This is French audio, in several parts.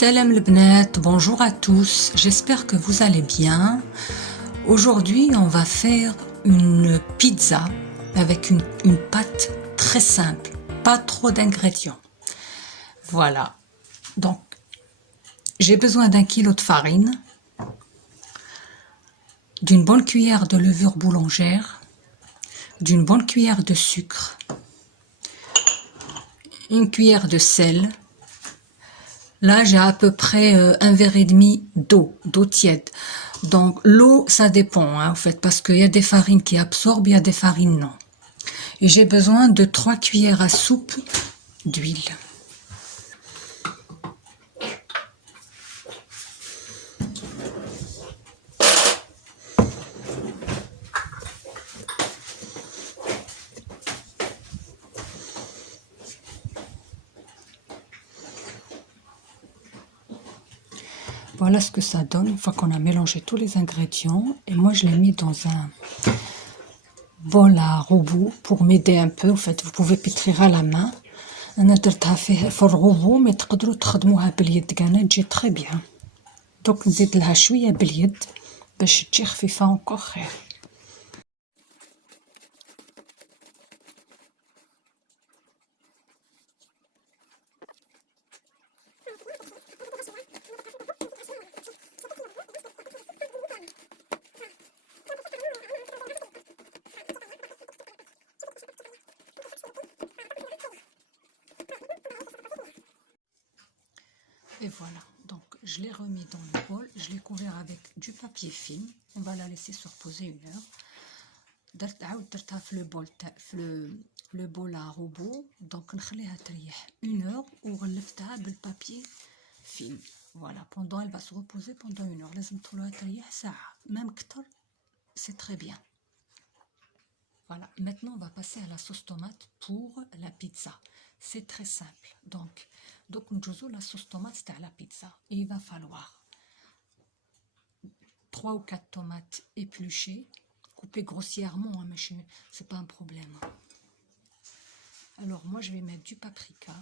Salam le bnat, bonjour à tous, j'espère que vous allez bien. Aujourd'hui on va faire une pizza avec une pâte très simple, pas trop d'ingrédients. Voilà, donc j'ai besoin d'1 kg de farine, d'une bonne cuillère de levure boulangère, d'une bonne cuillère de sucre, une cuillère de sel. Là, j'ai à peu près un verre et demi d'eau tiède. Donc, l'eau, ça dépend, hein, en fait, parce qu'il y a des farines qui absorbent, il y a des farines non. Et j'ai besoin de 3 cuillères à soupe d'huile. Voilà ce que ça donne une fois qu'on a mélangé tous les ingrédients. Et moi, je l'ai mis dans un bol à robot pour m'aider un peu. En fait, vous pouvez pétrir à la main. أنا درتها في الروبو مي تقدروا تخدموها باليد كاع تجي تري بيان. دوك نزيد لها شويه باليد باش تجي خفيفه encore خير. Et voilà, donc je l'ai remis dans le bol, je l'ai couvert avec du papier film, on va la laisser se reposer 1 heure. درتها في le bol à robot, donc نخليها تريح 1 heure وغلفتها بالبابي film. Voilà, pendant elle va se reposer pendant 1 heure, لازم تخلوها تريح ساعة, même كتر, c'est très bien. Voilà, maintenant on va passer à la sauce tomate pour la pizza. C'est très simple. Donc nous la sauce tomate c'est à la pizza. Et il va falloir 3 ou 4 tomates épluchées, coupées grossièrement, hein, mais c'est pas un problème. Alors moi je vais mettre du paprika,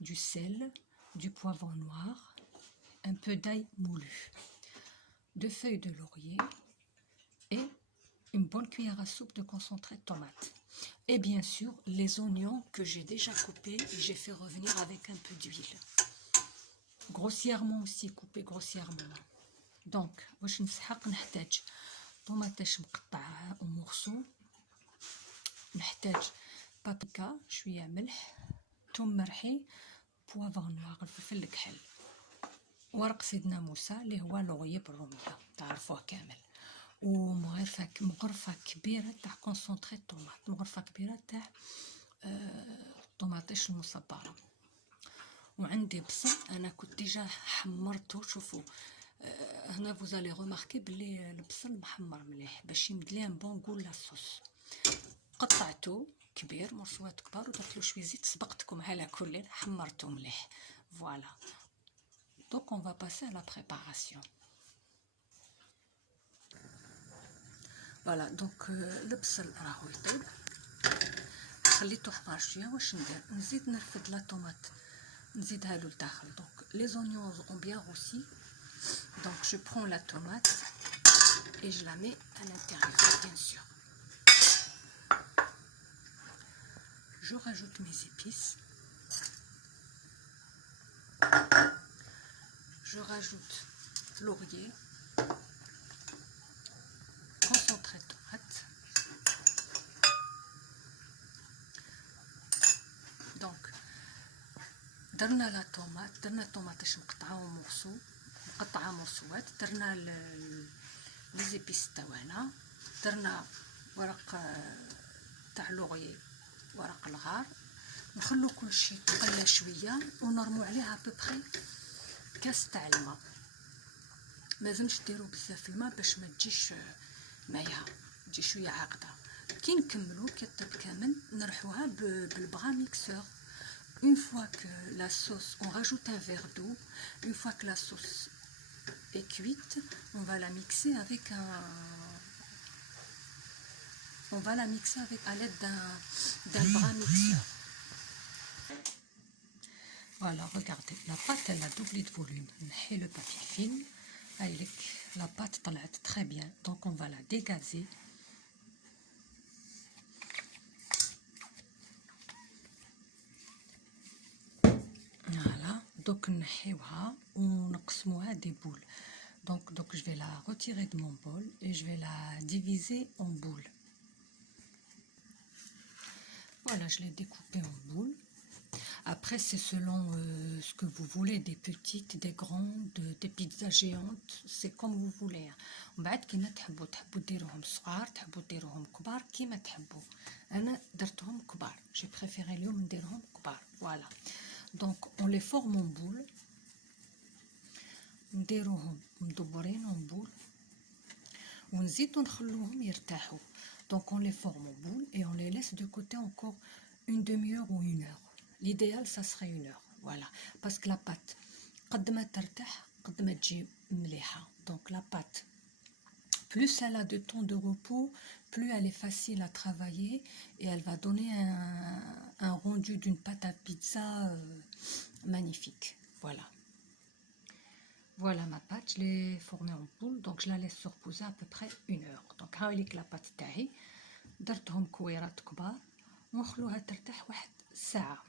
du sel, du poivron noir, un peu d'ail moulu, 2 feuilles de laurier et une bonne cuillère à soupe de concentré de tomate. Et bien sûr, les oignons que j'ai déjà coupés et j'ai fait revenir avec un peu d'huile. Grossièrement aussi, coupés grossièrement. Donc, واش نسحق نحتاج طوماطيش مقطعة au morceau. نحتاج بابريكا, شوية ملح, ثوم مرحي, بوافون نوار, الفلفل الكحل, ورق سيدنا موسى اللي هو لوغيي بالرومية, تعرفوه كامل. ومغرفة كبيرة تاع كونسونطري طوماط, مغرفة كبيرة تاع طوماطيش المصبرة. وعندي بصل انا كنت ديجا حمرته. شوفوا هنا فوزالي روماركي بلي البصل محمر مليح باش يمد ليه بون كول لاصوص. قطعته كبير, مرشوات كبار, ودرت له شويه زيت, سبقتكم على كل حمرته مليح. فوالا, دونك اون فا باسي ا لا بريباراسيون. فوالا دونك البصل راهو يطيب, خليته حمار شويه. واش ندير؟ نزيد نرفد لا طوماط, نزيدها له لداخل. دونك les oignons ont bien roussi, donc je prends la tomate et je la mets à l'intérieur, bien sûr. Je rajoute mes épices, je rajoute laurier, concentré de tomate. Donc درنا لا طوماط, درنا الطوماطيش مقطعه مقطعه مرصوات, درنا لي زيبيس تاعنا, درنا ورق تاع لوغيي, ورق الغار, نخلو كلشي تقلى شويه ونرمو عليها ببخي كاس تاع الماء. مازمش ديروا بزاف الماء باش ما تجيش مايعه, تجي شويه عاقده. كي نكملو كي طيب كامل نرحوها بالبغا ميكسور. Une fois que la sauce, on rajoute un verre d'eau. Une fois que la sauce est cuite, on va la mixer avec à l'aide d'un bras mixeur. Voilà, regardez, la pâte elle a doublé de volume. Et le papier film, la pâte طلعت très bien, donc on va la dégazer. Voilà, donc نحيوها ونقسموها des boules. Donc je vais la retirer de mon bol et je vais la diviser en boules. Voilà, je l'ai découpée en boules. Après, c'est selon ce que vous voulez, des petites, des grandes, des pizzas géantes, c'est comme vous voulez. وبعد كيما تحبوا ديروهم صغار، تحبوا ديروهم كبار كيما تحبوا. أنا درتهم كبار، j'ai préféré اليوم نديرهم كبار. Voilà. Donc on les forme en boule. نديروهم مدبرين en boule. ونزيدو نخلوهم يرتاحوا. Donc on les forme en boule et on les laisse de côté encore une demi-heure ou une heure. L'idéal ça serait une heure. Voilà, parce que la pâte قد ما ترتاح قد ما تجي مليحة. Donc la pâte, plus elle a de temps de repos, plus elle est facile à travailler et elle va donner un rendu d'une pâte à pizza magnifique. Voilà. Voilà ma pâte, je l'ai formée en boule, donc je la laisse se reposer à peu près une heure. Donc هاوليك la pâte تاعي درتهم كويرات كبار ونخلوها ترتاح واحد ساعة.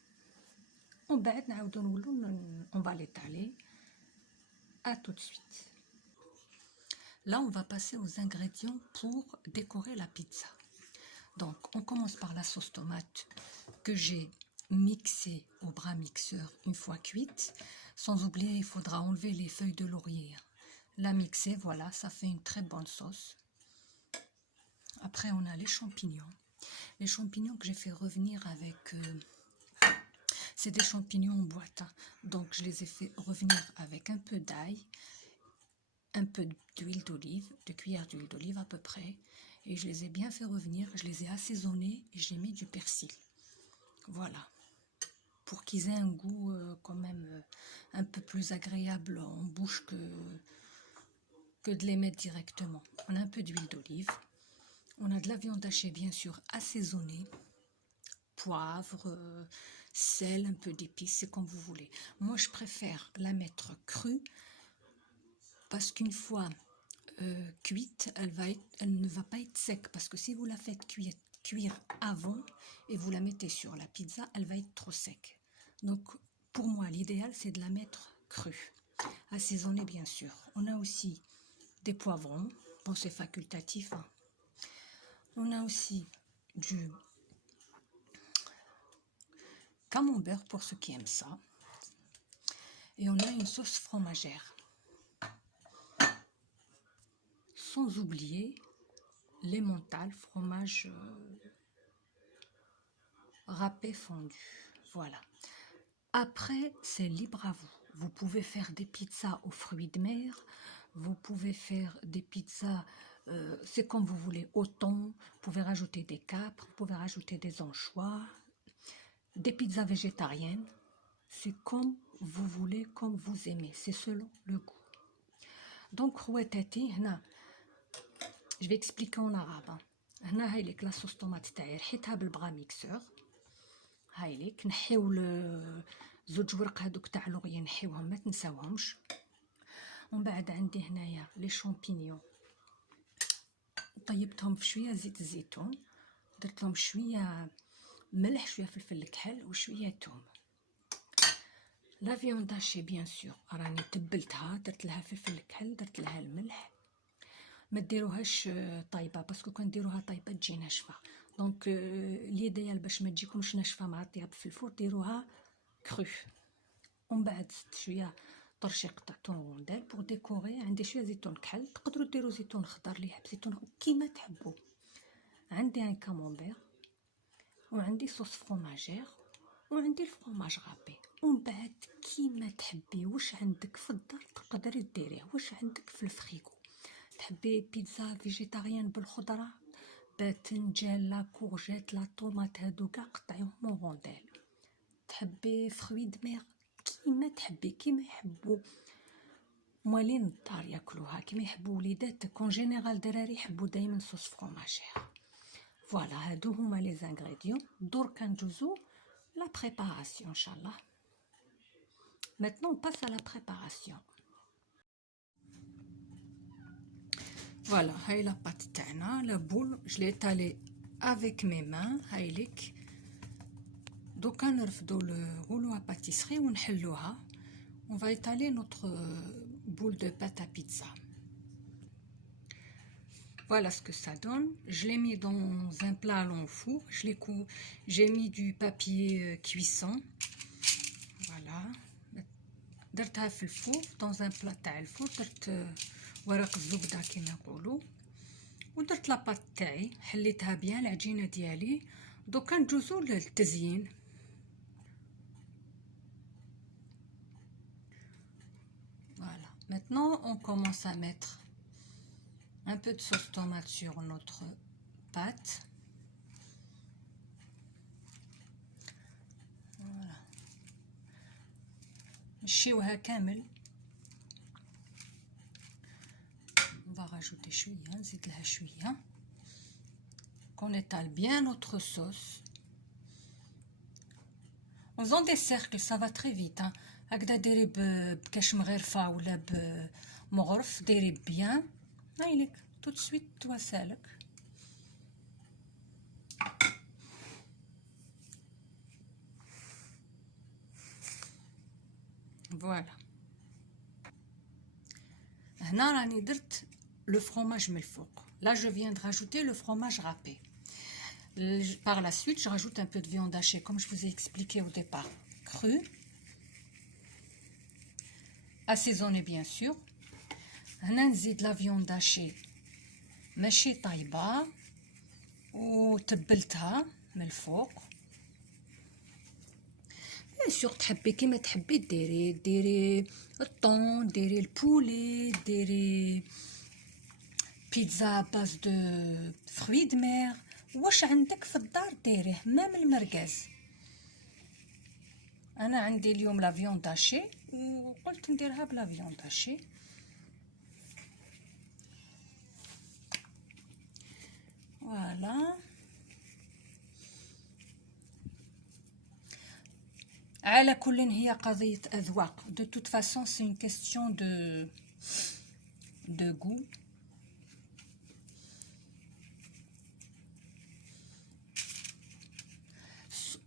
ومن بعد نعاودو نولو on va l'étaler. À tout de suite. Là on va passer aux ingrédients pour décorer la pizza. Donc on commence par la sauce tomate que j'ai mixée au bras mixeur une fois cuite. Sans oublier, il faudra enlever les feuilles de laurier. La mixer, voilà, ça fait une très bonne sauce. Après on a les champignons. Les champignons que j'ai fait revenir avec... c'est des champignons en boîte, hein. Donc je les ai fait revenir avec un peu d'ail, un peu d'huile d'olive, 2 cuillères d'huile d'olive à peu près, et je les ai bien fait revenir, je les ai assaisonnés et j'ai mis du persil. Voilà, pour qu'ils aient un goût quand même un peu plus agréable en bouche que de les mettre directement. On a un peu d'huile d'olive, on a de la viande hachée bien sûr assaisonnée, poivre, sel, un peu d'épices, c'est comme vous voulez. Moi je préfère la mettre crue parce qu'une fois cuite, elle ne va pas être sec, parce que si vous la faites cuire avant et vous la mettez sur la pizza, elle va être trop sec. Donc pour moi l'idéal c'est de la mettre crue, assaisonnée bien sûr. On a aussi des poivrons, bon c'est facultatif, hein. On a aussi du camembert pour ceux qui aiment ça, et on a une sauce fromagère. Sans oublier l'emmental, fromage râpé fondu. Voilà. Après, c'est libre à vous. Vous pouvez faire des pizzas aux fruits de mer, vous pouvez faire des pizzas, c'est comme vous voulez, au thon, vous pouvez rajouter des capres, vous pouvez rajouter des anchois, des pizzas végétariennes, c'est comme vous voulez, comme vous aimez, c'est selon le goût. Donc, je vais expliquer en arabe. هنا هايليك لا صوص طوماط تاعي رحيتها بالبغا ميكسور. هايليك نحيو زوج ورق هذوك تاع لوغيي نحيوهم ما تنساوهمش. ومن بعد عندي هنايا لي شامبينيون طيبتهم في شويه زيت الزيتون، درت لهم شويه ملح، شويه فلفل الكحل وشويه ثوم. لا فيوند هاشي بيان سور راني تبلتها، درت لها فلفل الكحل، درت لها الملح. ما ديروهاش طايبه باسكو كان ديروها طايبه تجي ناشفه. دونك ليديال باش ما تجيكمش ناشفه مع الطياب في الفور ديروها كرو. ومن بعد زدت شويه طرشي قطعتهم رونديل بور ديكوري. عندي شويه زيتون كحل، تقدروا ديروا زيتون خضر اللي يحب زيتون كيما تحبوا. عندي ان كامونبير وعندي صوص فرomagère وعندي الفرomage غابي. ومن بعد كيما تحبي، واش عندك في الدار تقدري ديريه، واش عندك في الفريغو. تحبي بيتزا فيجيتاريان بالخضره، باذنجان، لا كورجيت، لا طوماط، هادو كاع قطعيهم رونديل. تحبي فروي د مير كيما تحبي، كيما يحبوا موالين الدار ياكلوها، كيما يحبوا وليدات كون جينيرال دراري يحبوا دائما صوص فرomagère. فوالا هادو هما لي زانغريديون. دركا ندوزو لا بريباراسيون ان شاء الله. Maintenant, on passe à la préparation. Voilà, هاي la pâte تاعنا, la boule, je l'ai étalée avec mes mains, هايليك. دوكا نرفدو الغلو à pâtisserie ونحلوها. On va étaler notre boule de pâte à pizza. Voilà ce que ça donne. Je l'ai mis dans un plat à long four. J'ai mis du papier cuisson. Voilà. درتها في الفور dans un plat تاع الفور. درت ورق الزبده كما نقولوا ودرت لاباط تاعي حليتها بيان العجينه ديالي. دوكا ندوزو للتزيين. Voilà. Maintenant on commence à mettre un peu de sauce tomate sur notre pâte. Voilà. نشيوها كامل. On va rajouter شويه, نزيد لها شويه. On étale bien notre sauce. En faisant des cercles, ça va très vite. هكذا ديري بكاش مغرفه ولا بمغرف, ديري بيان. هايلك tout de suite توسالك. Voilà. هنا راني درت le fromage من الفوق. Là je viens de rajouter le fromage râpé. Par la suite, je rajoute un peu de viande hachée, comme je vous ai expliqué au départ. Crue. Assaisonnée bien sûr. هنا نزيد la viande hachée ماشي طايبة وتبلتها من الفوق. سور تحبي كيما تحبي ديري الطون, ديري البولي, ديري بيتزا باز دو فروي دو مير. واش عندك في الدار ديريه, مام المرقاز. انا عندي اليوم لا فيوند هاشي وقلت نديرها بلا فيوند هاشي. فوالا. على كل هي قضية أذواق. de toute façon c'est une question de goût.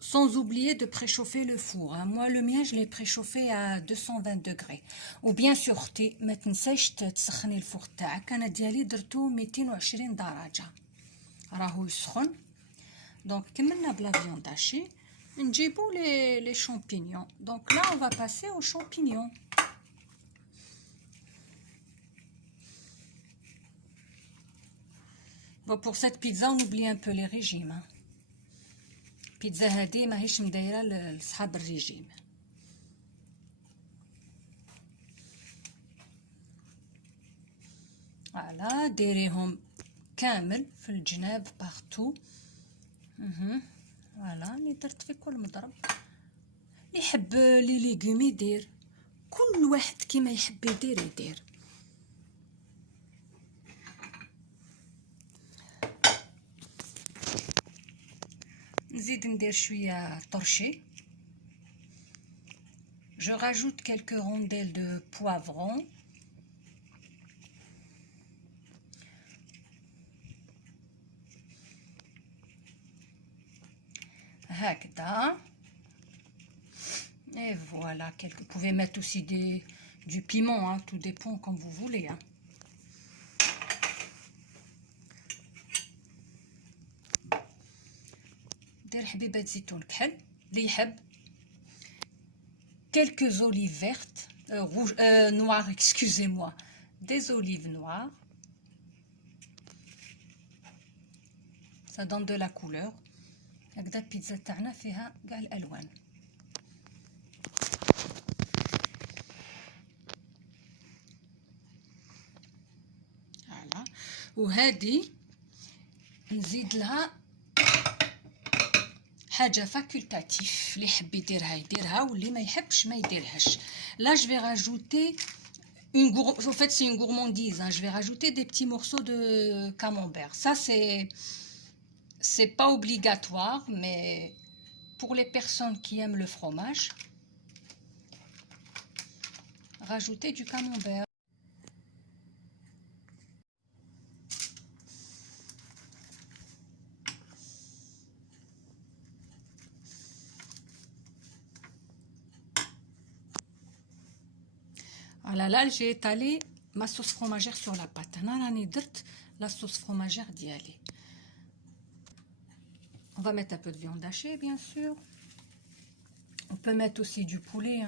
Sans oublier de préchauffer le four. Moi le mien je l'ai préchauffé à 220 degrés. وبيان سور اختي ما تنساش تسخني الفوغ تاعك. انا ديالي درتو 220 درجة راهو يسخن. دونك كملنا بلا فيوند هاشي. نجيبو les champignons. Donc là on va passer aux champignons. Bon, pour cette pizza on oublie un peu les régimes. بيتزا هذه ماهيش مدايره لصحاب الريجيم. فوالا ديريهم كامل في الجناب بارتو. فوالا اللي درت في كل مضرب. اللي يحب لي ليغوم يدير, كل واحد كيما يحب يدير. نزيد ندير شويه طرشي. Je rajoute quelques rondelles de poivron. هكذا. Et voilà, vous pouvez mettre aussi du piment, hein, tout dépend comme vous voulez. Hein. دير حبيبات زيتون كحل اللي يحب. Quelques olives vertes, rouges, noires, excusez-moi, des olives noires. Ça donne de la couleur. هكذا البيتزا تاعنا فيها كاع الالوان. فوالا. وهذه نزيد لها حاجه فاكولتاتيف. اللي يحب يديرها واللي ما يحبش ما يديرهاش. Là je vais rajouter en fait c'est une gourmandise, hein. Je vais rajouter des petits morceaux de camembert. Ça c'est pas obligatoire, mais pour les personnes qui aiment le fromage. rajouter du camembert. Voilà, là j'ai étalé ma sauce fromagère sur la pâte. Là, la sauce fromagère d'y aller. On va mettre un peu de viande hachée, bien sûr. On peut mettre aussi du poulet.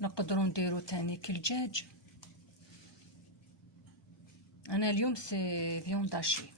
نقدروا نديرو تاني كالدجاج. انا اليوم سي viande hachée.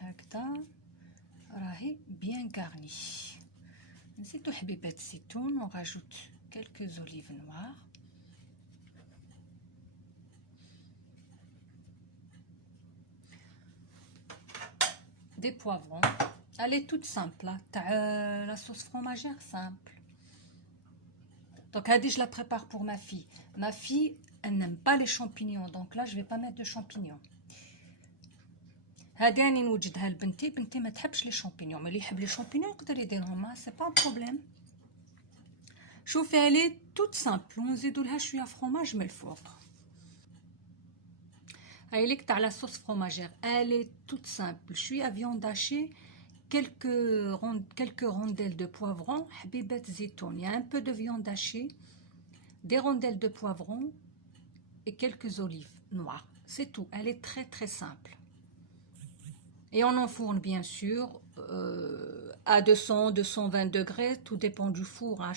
هكذا راهي bien garnie. نسيتو حبيبات الزيتون. on rajoute quelques olives noires. Des poivrons. Elle est toute simple là. La sauce fromagère simple. Donc je la prépare pour ma fille. Ma fille, elle n'aime pas les champignons. Donc là, je vais pas mettre de champignons. هذه راني نوجدها لبنتي. بنتي ما تحبش لي شامبينيون. ملي يحب لي شامبينيون يقدر يديرهم. سي با بروبليم. شوفي elle est toute simple. ونزيدوا لها شويه فرomage من الفوق. هاي لك تاع لا sauce fromagère. Elle est toute simple. شويه viande hachée, quelques rondelles de poivron, حبيبات زيتون. Il y a un peu de viande hachée, des rondelles de poivron et quelques olives noires. C'est tout. Elle est très très simple. Et on enfourne bien sûr à 200-220 degrés, tout dépend du four. Hein.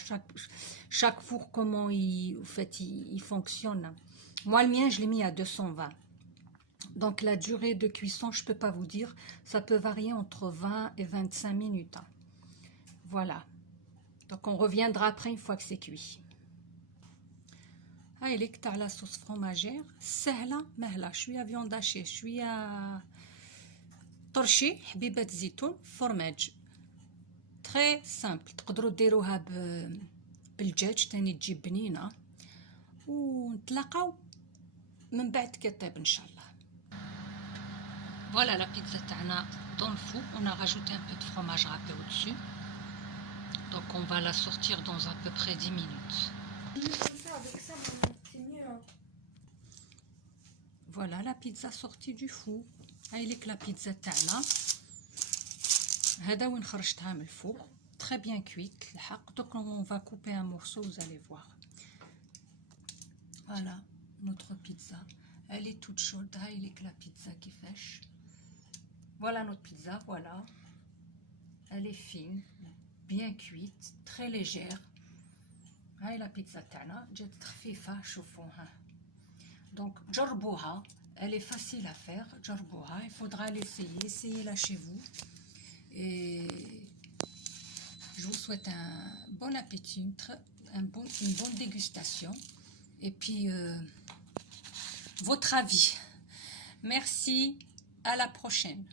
Chaque four, comment il fonctionne. Moi, le mien, je l'ai mis à 220. Donc la durée de cuisson, je ne peux pas vous dire, ça peut varier entre 20 et 25 minutes. Hein. Voilà. Donc on reviendra après une fois que c'est cuit. هاي لك تاع la sauce fromagère. سهلة مهلة. شوية viande hachée, شوية طرشي حبيبات زيتون فرماج. تري سامبل. تقدروا ديروها بالدجاج تاني تجي بنينه. ونتلاقاو من بعد كي طيب ان شاء الله. Voilà la pizza tana dans le four. On a rajouté un peu de fromage râpé au-dessus. Donc on va la sortir dans à peu près 10 minutes. Voilà la pizza sortie du four. هاي لك la pizza تاعنا. هذا وين خرجتها من الفوق. Très bien cuite الحق. Donc on va couper un morceau, vous allez voir. Voilà notre pizza. Elle est toute chaude. هاي لك la pizza كيفاش. Voilà notre pizza, voilà. Elle est fine, bien cuite, très légère. هاي la pizza تاعنا جات خفيفة. شوفوها. Donc جربوها. Elle est facile à faire. جربوها. Il faudra l'essayer. Essayez-la chez vous. Et je vous souhaite un bon appétit, une bonne dégustation. Et puis votre avis. Merci. À la prochaine.